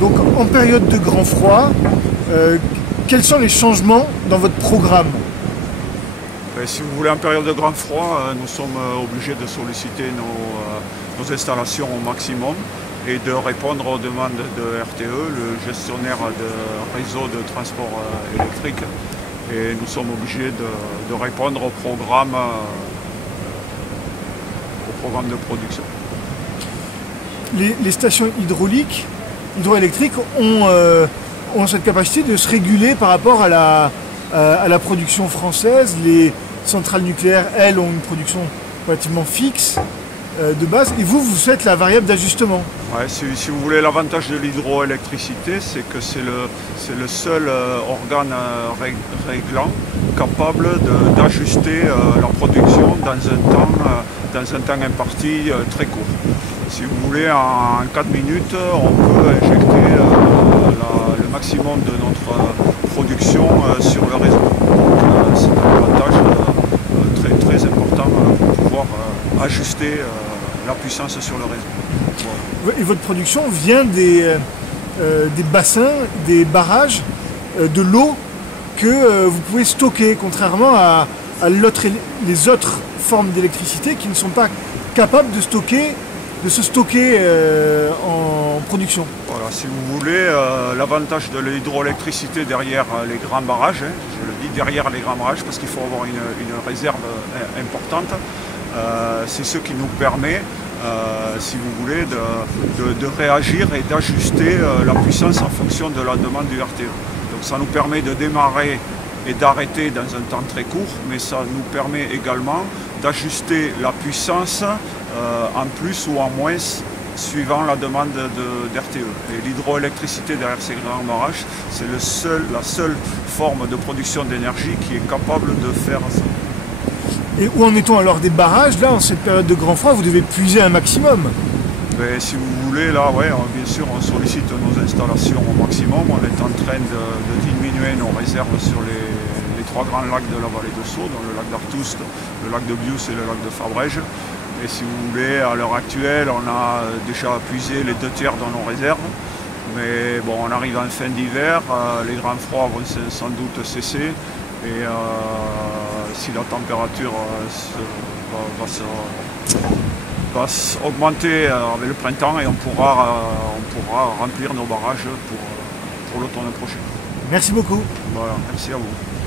Donc en période de grand froid, quels sont les changements dans votre programme? Si vous voulez, en période de grand froid, nous sommes obligés de solliciter nos installations au maximum et de répondre aux demandes de RTE, le gestionnaire de réseau de transport électrique. Et nous sommes obligés de répondre au programme de production. Les stations hydroélectriques ont cette capacité de se réguler par rapport à la production française. Les centrales nucléaires, elles, ont une production relativement fixe de base, et vous faites la variable d'ajustement. Ouais, si vous voulez, l'avantage de l'hydroélectricité, c'est que c'est le seul organe réglant capable d'ajuster la production dans un temps imparti très court. Si vous voulez, en 4 minutes, on peut injecter le maximum de notre production sur le réseau. C'est un avantage très important pour pouvoir ajuster la puissance sur le réseau. Voilà. Et votre production vient des bassins, des barrages, de l'eau que vous pouvez stocker, contrairement à les autres formes d'électricité qui ne sont pas capables de se stocker en production. Voilà, si vous voulez, l'avantage de l'hydroélectricité derrière les grands barrages, je le dis derrière les grands barrages parce qu'il faut avoir une réserve importante, c'est ce qui nous permet, si vous voulez, de réagir et d'ajuster la puissance en fonction de la demande du RTE. Donc ça nous permet de démarrer et d'arrêter dans un temps très court, mais ça nous permet également d'ajuster la puissance en plus ou en moins suivant la demande d'RTE. Et l'hydroélectricité derrière ces grands barrages, c'est la seule forme de production d'énergie qui est capable de faire ça. Et où en est-on alors des barrages? Là, en cette période de grand froid, vous devez puiser un maximum. Mais si vous voulez, là, ouais, bien sûr, on sollicite nos installations au maximum. On est en train de diminuer nos réserves sur les 3 grands lacs de la vallée de Sceaux, donc le lac d'Artoust, le lac de Bious et le lac de Fabrège. Et si vous voulez, à l'heure actuelle, on a déjà puisé les 2/3 dans nos réserves. Mais bon, on arrive en fin d'hiver, les grands froids vont sans doute cesser. Et si la température va augmenter avec le printemps, et on pourra remplir nos barrages pour l'automne prochain. Merci beaucoup. Voilà, merci à vous.